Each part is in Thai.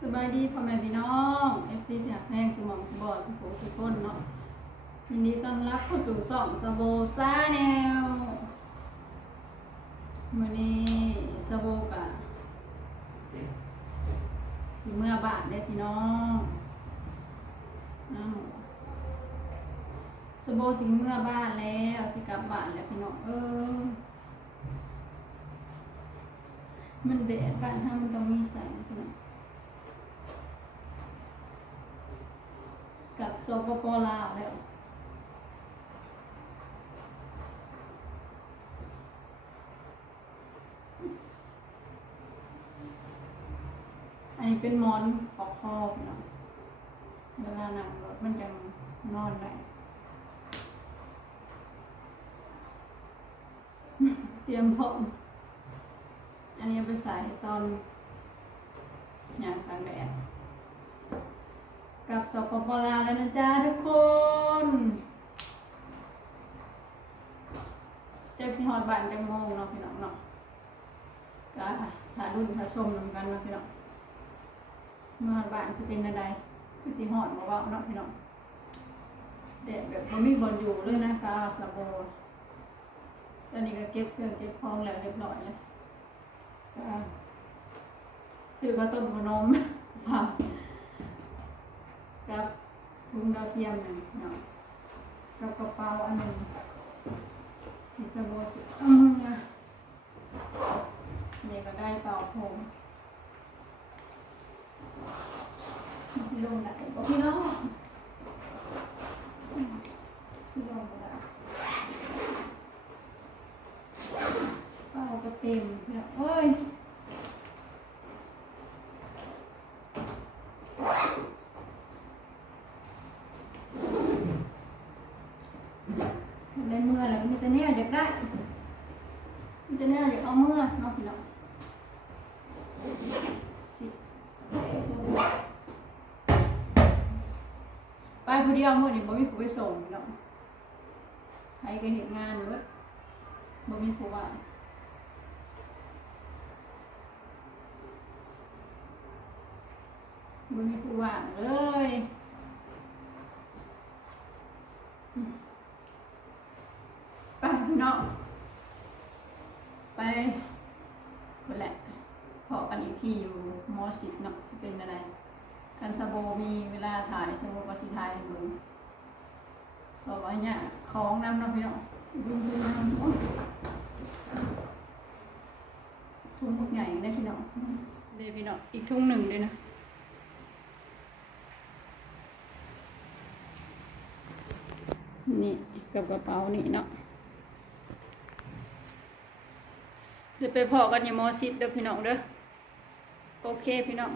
สบายดีพ่อแม่พี่น้อง FC ที่หักแพงสมองบอดสุโขสุก้นเนาะยินดีต้อนรับเข้าสู่สองสโบซ่าแนวมื้อนี้สโบกะสิเมื่อบาทได้พี่น้องอ้าวสโบสิเมื่อบ้านแล้วสิกลับบ้านแล้วพี่น้องเออ มันแดดบ้านถ้ามันต้องมีแสงพี่น้อง กับโซปปลาวแล้วอันนี้เป็นมอนปอกคอพี่น้องเวลาหนังรถมันจะนอนได้เตรียมพร้อมอันนี้ไปใส่ตอนอย่างกลางแดด กับสปปลาวแล้วนะจ๊ะทุกคนเจ้าสิฮอดบ้านจังโมงเนาะพี่น้องเนาะก็ถ้ารุ่นถ้าชมนกันเนาะพี่น้องเมื่อฮอดบ้านจะเป็นอะไรคือสิฮอดมาเว่าเนาะพี่น้องแดดแบบบ่มีบอลอยู่เลยนะกาสะโบตอนนี้ก็เก็บเครื่องเก็บของแล้วเรียบร้อยเลยก็ซื้อข้าวต้มขนมผัก กับถุงดาวเทียมหนึ่งเนาะกับกระเป๋าอันหนึ่งมีสบู่สิเอามือนะเนี่ยก็ได้เป่าผมที่ลงได้พี่น้องที่ลงก็ได้เป่าก็เต็มเนี่ยเอ้ย ได้เมื่อแล้วก็มีแต่เนี่ยอยากได้มีแต่เนี่ยอยากเอาเมื่อเนาะพี่น้องสิไปผู้เดียวมื่อนี่บ่มีผู้ไปส่งพี่น้องใครก็เห็นงานเบิดบ่มีผู้ว่าบ่มีผู้ว่างเลยไปพี่น้องไป ไปแหละพอกันอีกที่อยู่มสิบเนาะจะเป็นอะไรกันสโบมีเวลาถ่ายสโบก็สิถ่ายให้เบิ่งบอกว่าเนี่ยของน้ำเนาะพี่น้องดูดูน้ำโอ้ยทุ่งลูกใหญ่ได้พี่น้องเดี๋ยวพี่น้องอีกทุ่งหนึ่งเลยนะนี่กับกระเป๋านี่เนาะ เดี๋ยวไปพอกันอย่ามอสิบเด้อพี่น้องเด้อโอเคพี่น้อง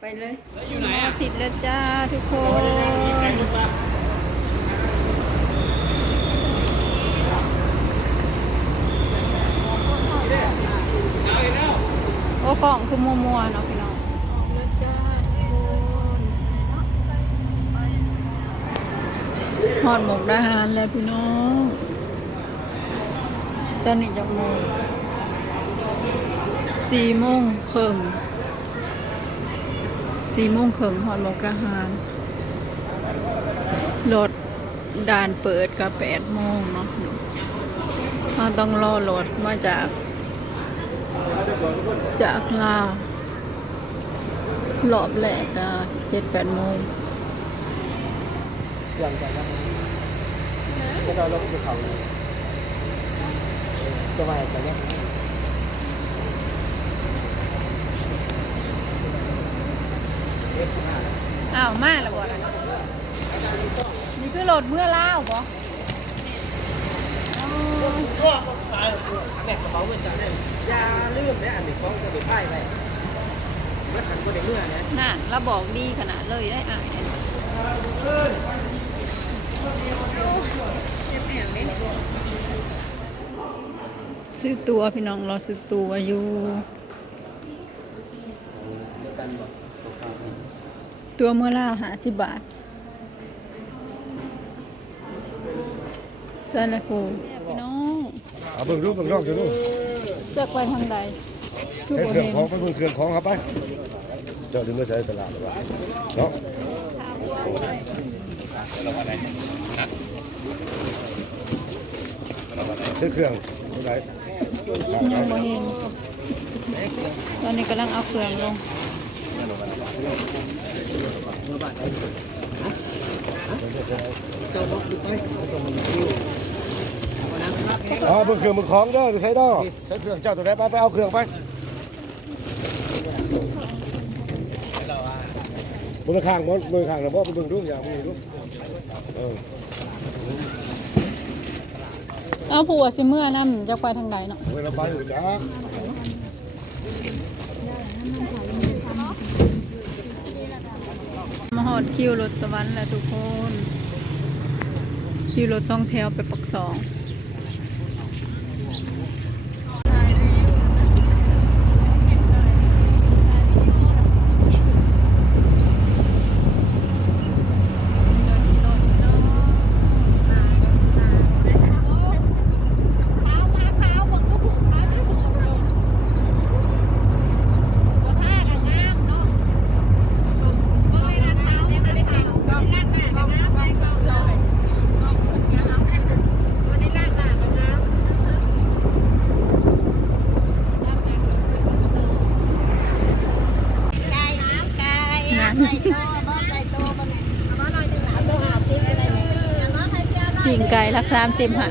ไปเลยแล้วอยู่ไหนมออะสิบแล้วจ้าทุกคโอ้ยยังมีใครนลุกมาเอาอีกแล้วโอ้กล่องคือมัวๆเนาะพี่น้องแล้วจ้าหอดหมกดาหารแล้วพี่น้องตอนนี้จักโมง สี่โมงครึ่งสี่โมงครึ่งหอดมกดาหารรถด่านเปิดก็แปดโมงเนาะเราต้องรอรถมาจาก จากลาวรอบแรกก็เจ็ดแปดโมงหลังจากนั้นเราลงภูเขาจะมาจากเนี้ อ้าวมาแล้วบ่ล่ะนี่คือรถเมื่อลาวบ่ายแม่กระเป๋าเงินจ่ายได้ยาลืมได้อันนี้ของจะไปพ่ายไปเมื่อทันก็ได้เมื่อนะน่ะเราบอกดีขนาดเลยได้อะซื้อตัวพี่น้องเราซื้อตัวอยู่ เดียวกันบอก ตัวเมื่อลาวหาสิบบาทใช่เลยปูพี่น้องเอาเบิ่งดูเบิ่งน้องเดี๋ยวดูจะไปทางใดคือใช้บ่เครื่องเห็นของไปเบิ่งเครื่องของครับไปจ้าดึงมาใช้ตลาดหรือเปล่าเนาะซื้อเครื่องเท่าไหร่ยังบ่เห็นตอนนี้กำลังเอาเครื่องลง อ๋อเบิ่งเครื่องมึงของเด้อใช้ดอกใช้เครื่องเจ้าตัวไหนไปไปเอาเครื่องไปบนข้างบนมือข้างนะบ่ไปเบิ่งดูอย่างนี้ดูเออเอาผัวสิเมื่อนั่นจะไปทางใดเนาะเวลาไปอยู่จ้า มา หอดคิวรถสวรรค์แล้วทุกคนคิวรถช่องแถวไปปักสอง ไก่ราคาสิบหา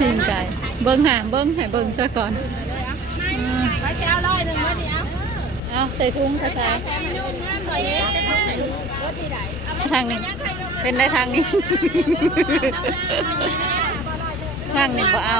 ปิ่งไก่เบิ้งหาเบิ้งให้เบิ้งซะก่อนอืมเอาใส่ถุงกระชายทางนี้เป็นได้ทางนี้ทางนี้บ่เอา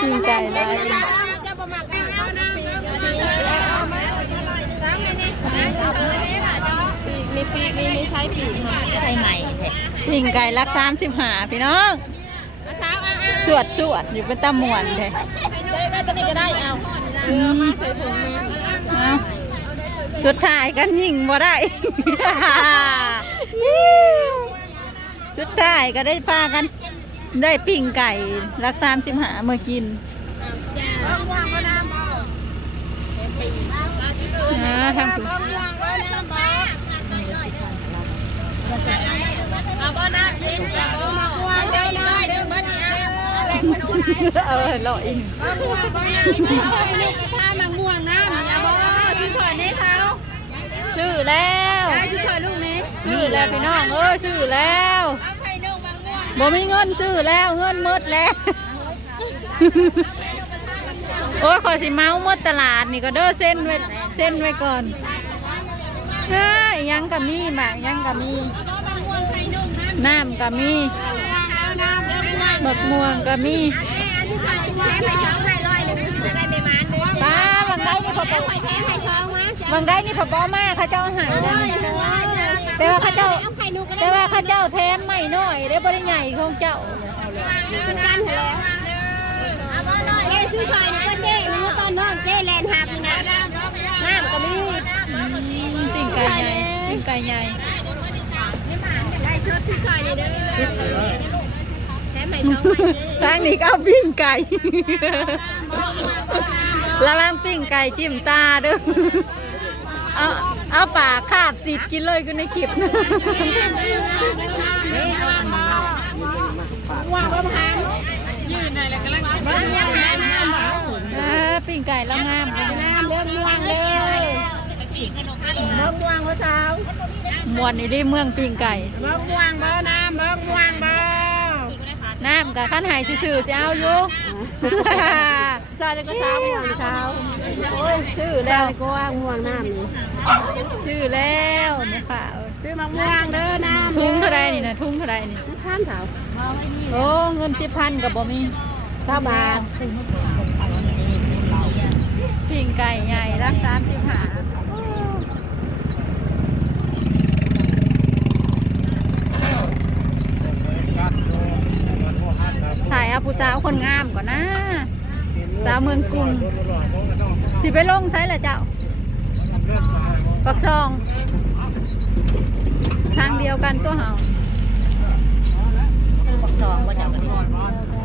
ปิ่งไก่ลายมี ปีกมีมีใช้ปีกมาไทยใหม่ปิ่งไก่รักสามสิบหาพี่น้องสวดสวดอยู่เป็นตามวนเลยอืมเอาสุดท้ายกันยิงบ่ได้ สุดท้ายก็ได้พากัน ได้ปิ่งไก่รักสามสิบหาเมื่อกินนะท เออหล่ออิงถ้ามังม่วงน้ำอย่าบอกชื่อสอยนี่เท้าชื่อแล้วชื่อสอยลูกนี้ชื่อแล้วพี่น้องเออชื่อแล้วบ่มีเงินชื่อแล้วเงินมืดแล้วโอ้ยขอสิเมาส์มดตลาดนี่ก็เด้อเส้นไว้เส้นไว้ก่อน ยยังก็มีหมากยังก็มีน้ำก็มีหมกม่วงก็มีป้าบางได้นี่พอปบางได้นี่พอปอมาเขาเจ้าหายแล้วนี่แต่ว่าเขาเจ้าแต่ว่าเข้าเจ้าแทนไม่น้อยได้บริใหญ่ของเจ้าสิ่งไก่ใหญ่สิ่งไก่ใหญ่ทางนี้ก็เอาปิ้งไก่ระวังปิ้งไก่จิ้มตาเด้อเอาเอาปากคาบสิกินเลยกูในคลิปนะเออปิ้งไก่แล้วงามเลยงามเรื่องม่วงเลย เรื่องม่วงพระเช้ามวนนี่ดิเมืองปิ้งไก่เบิ่งม่วงเบ่น้ำเบิ่งม่วงเบ่น้ำกับขั้นหายซื่อๆจะเอาอยู่ซอยก็สาวม่วงสาวโอ้ยชื่อซแล้อวยก็ว่าม่วงน้ำนี่ชื่อแล้วเนี่ยค่ะเอ้ยซื้อมะม่วงเด้อน้ำทุ่งเท่าไรนี่นะทุ่งเท่าไรนี่ท่านสาวโอ้เงินสิบพันกับบ่มีสาบาทปิ่งไก่ใหญ่รักสามสิบห้า ถ่ายเอาผู้สาวคนงามก่อนนะ สาวเมืองกรุงสิไปลงไซละเจ้าปักซอง ทางเดียวกันตัวเฮาสองมาจากกันดี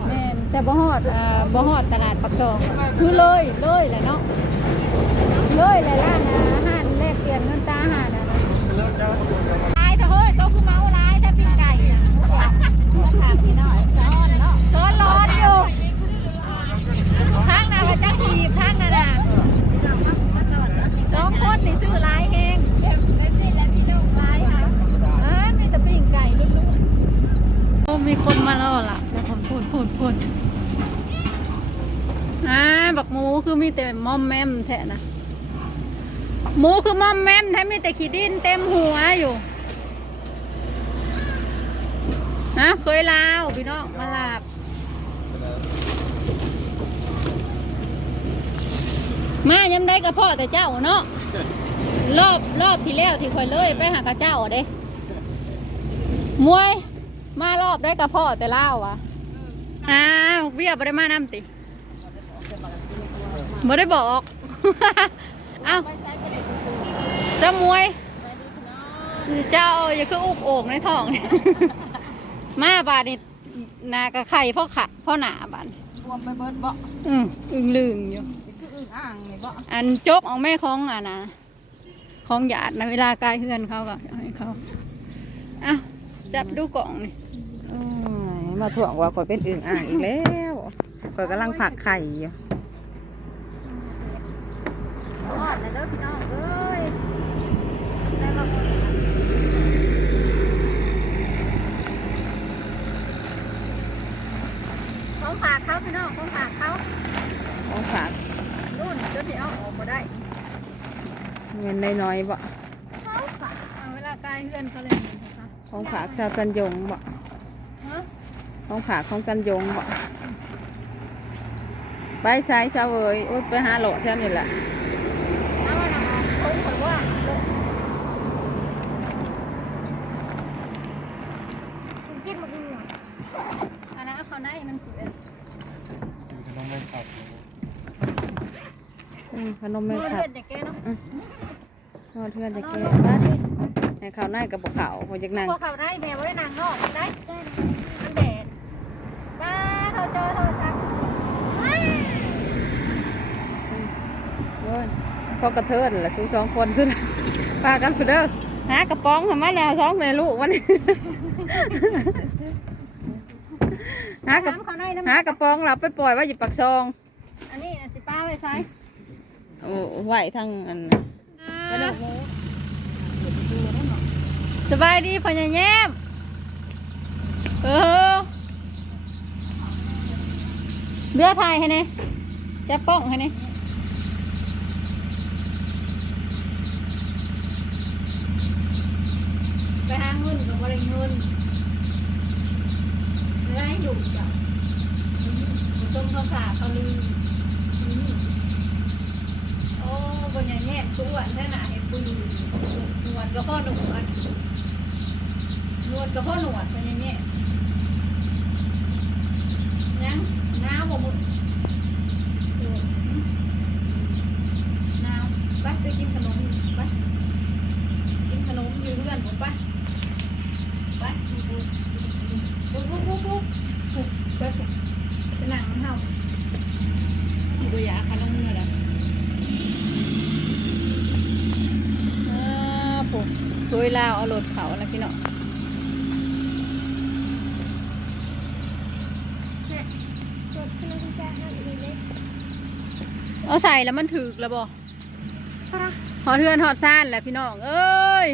แม่นแต่บ่ฮอดอ่าบ่ฮอดตลาดปักซอง คือเลยเลยแหละเนาะเลยแหละร้านอาหารแลกเปลี่ยนเงินตาอาหารนะนะลายเถอะเฮ้ยโตคือเมาลายแต่ปิ้งไก่น่ะถามพี่น้อยร้อนเนาะ ช้อนร้อนอยู่ทางน่ะ ว่าจักหีบทางน่ะนะสองคนนี่ซื้อหลายแฮงไอ้แล้วพี่น้องหลายค่ะอ่ามีแต่ปิ้งไก่ลุ้นๆโอ้มีคนมาแล้วล่ะเดี๋ยวผมพูดพูดพูดอ่าบักหมูคือมีแต่มอมแมมแท้นะหมูคือมอมแมมแท้มีแต่ขี้ดินเต็มหัวอยู่ฮะเคยลาวพี่น้องมาลาบ มาย้ำได้กับพ่อแต่เจ้าเนาะรอบรอบที่แล้วที่คอยเลยไปหากับเจ้าเด้มวย มารอบได้กับพ่อแต่เล่าวะอ้าวเวียบ่ได้มานำติบ่ได้บอกเอ้าสมวยเจ้าอย่าคืออุบโอ่งในท้อง มาบาดนี่นากระไข่พ่อขะพ่อหนาบาดรวมไปเบิดบ่อืมอึงลึงอยู่คื ออึ่งอ่างนี่บ่อันจบเอาแม่ของอะนะของหยาดในะเวลากายเพื่อนเขาก็เอาให้เขาอะจับดูกล่องนี่มาถ่วงว่าข่อยเป็นอึ่งอ่างอีกแล้วข่อยกำลังผักไข่อยู่ทอดเลยเด้อพี่น้องเอ้ยได้มาของฝากเขาพี่น้องของฝากเขา ของฝากนู่น จนที่เอาออกมาได้เงินน้อยๆบ่เขาฝากเอาเวลากายเพื่อนเขาเลยนะคะของฝากชาวจันยงบ่ฮะของฝากของจันยงบ่ไปใช้ชาวเอ๋ยโอ๊ยไปหาโหลแถวนี้แหละเอามาทำเอาเขาบอกว่ากินมากินหน่อยอันนั้นเอาเขาได้มันสวยอืมขนมแม่เมื่อครัเดืบ อนจะแก้เนาะทอดเพื่อนจะแก่บ้านให้ข้าวหน้ากับบ่ข้าวพอจากนั่งพอเขาได้แม่ว่าได้นางนอกได้มันแดดป้าเขาเจอโทรศัพท์ว้ายโอ้ยพอกระเทินละสู้สองคนสุดพากันไปเด้อหากระป๋องทำมาแล้วสองแม่ลูกวันนี้หากระน้ำเขาได้น้ำหากระป๋องเราไปปล่อยไว้อยู่ปากซอง อันนี้อันสิป้าไว้ใช้ โอ้ไหวทั้งอันกระดูกหมูสบายดีพ่อใหญ่แย้มเออเบี้ยถ่ายให้เนี่ยจะป้องให้เนี่ยไปหาเงินกับบริเงินไล่ดุจ้ะผสมข้าวสารเขาลืมโคนยังแงี้ยตัวแน่หนาเห็นปืนหนวดก็พ่อหนวดนวดก็พ่อหนวดคนยังแงี้ยยังน้ำบ่หมดเออน้ำไปไปกินขนมไปกินขนมอยู่เพื่อนผมไปไปปุ๊บปุ๊บปุ๊บปุ๊บปุ๊บปุ๊บไปปุ๊บไปนั่งมันเห่าอีกตัวอยางขนมเนี่ยแหละ อ่าปุ๊บสวยลาวเอารถเขาแล้วพี่น้อง เอาใส่แล้วมันถึกแล้วบ่หอดเทือนหอดซ่านแหละพี่น้อง เอ้ย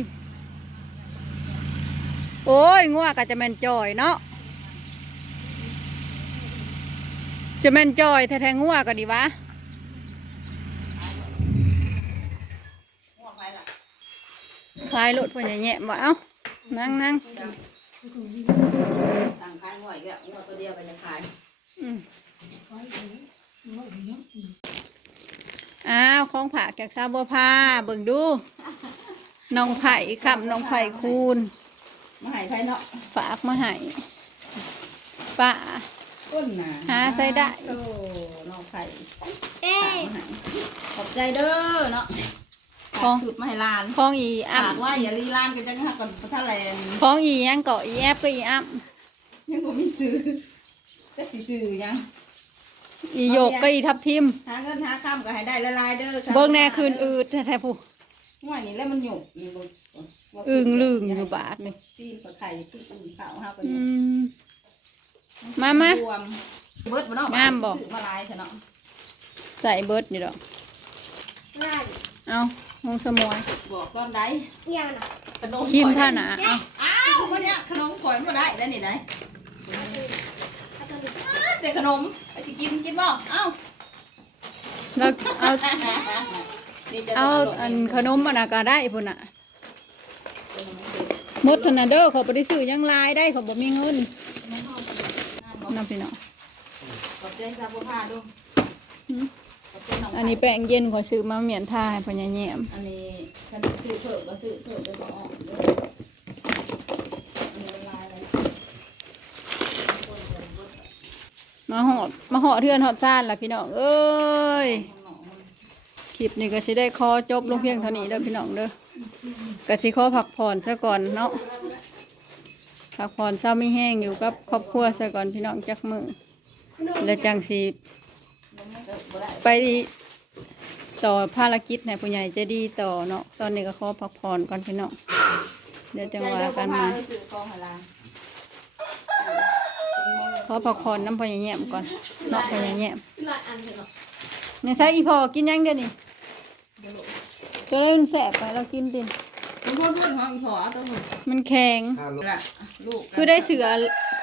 โอ้ยงัวก็จะแม่นจอยเนาะ จะแม่นจอยแท้ๆงัวก็ดีวะเคลายรถพ่อใหญ่แย่บ่เอ้านั่งนั่งสั่งขายหวยก็งวดตัวเดียวก็จะขาย อืม อ้าวของผักจากซาบัวพาเบิ่งดูน้องไผ่คำน้องไผ่คูณมาให้ไทยเนาะฝากมาให้ป้าก้นน่ะหาใส่ได้โอ้น้องไผ่ฝากมาให้ขอบใจเด้อเนาะฝากสุดมาให้หลานของอีฝากอ้ำว่าอย่าลีลานกันจังฮะก่อนพระทะแลนของอียังเกาะอีแอปก็อีอ้ำยังบ่มีซื้อแต่สิซื้อยัง อีโยกก็อีทับทิม หาเงินหาข้ามก็ให้ได้ละลายเด้อเบิ่งแน่คืนอืดแท้ๆผู้ห่วยนี่แล้วมันหยุกนี่บ่ว่าอึ่งลึงอยู่บาทนี่ ตีนกับไข่คืออึ่งข้าวเฮาก็อือยู่ม มามา รวมเบิดบ่เนาะงามบ่ ซื้อมาหลายซะเนาะใส่เบิร์ดนี่ดอกเอาหงสมวยบอกตอนใดยังน่ะขนมคิมข่อยท่าหนาเอาอ้าววันเนี้ยขนมข่อยบ่ได้ได้นี่ได้ แต่ขนมไปสิกินกินบ่เอ้าแล้วเอานี่จะเอาอันขนมอันน่ะก็ได้พุ่นน่ะหมดเทานนเด้อเขาบ่ได้ซื้อหยังหลายได้เขาบ่มีเงินนำพี่น้องขอบใจซาบูพาดูหืมขอบใจน้องอันนี้แป้งเย็นขอยซื้อมาเหมียนท่าให้พ่อใหญ่แย้มอันนี้คันซื้อเพิ่มก็ซื้อเพิ่มได้บ่ออกเด้ออันนี้ละลายเลย มาหอดมาหอดเทือนหอดซ่านล่ะพี่น้องเอ้ยคลิปนี้ก็สิได้ขอจบลงเพียงเท่านี้เด้อพี่น้องเด้อก็สิขอพักผ่อนซะก่อนเนาะพักผ่อนเศร้าไม่แห้งอยู่กับครอบครัวซะก่อนพี่น้องจักมือแล้วจังสิไปต่อภารกิจในผู้ใหญ่จะดีต่อเนาะตอนนี้ก็ขอพักผ่อนก่อนพี่น้องเดี๋ยวจังหว่ากันมา ขอพักผ่อนน้ำพ่อใหญ่แย้มก่อนเนาะพ่อใหญ่แย้มหลายอันเลยเนาะยังใช้อีพอกินยังเดี๋ยวนี้ตัวได้มันแสบไปเรากินดิมันพูดพูดของอีพอเอาตัวหนึ่งมันแข็งละลูกคือได้เสือ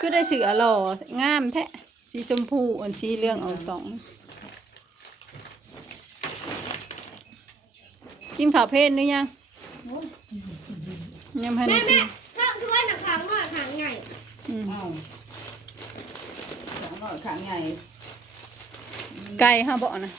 คือได้เสือหล่องามแท้สีชมพูอันสีเหลืองเอาสองกินข้าวเพลนหรือยังยังพันแม่กิแม่นถ้าคือว่าหนักขังว่าขังใหญ่อืมเอ้าสองหน่อยขังใหญ่ไก่ห้าเบาะนะ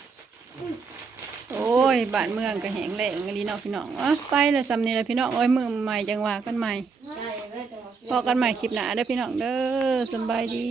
โอ้ยบ้านเมืองก็แหงแหลงอลีเนาะพี่น้องอะไปแล้วสำนีแล้วพี่น้องโอ้ยมือใหม่จังหวะกันใหม่ใกล้เลยจังหวะพอกันใหม่คลิปหน้าเด้อพี่น้องเด้อสำบายดี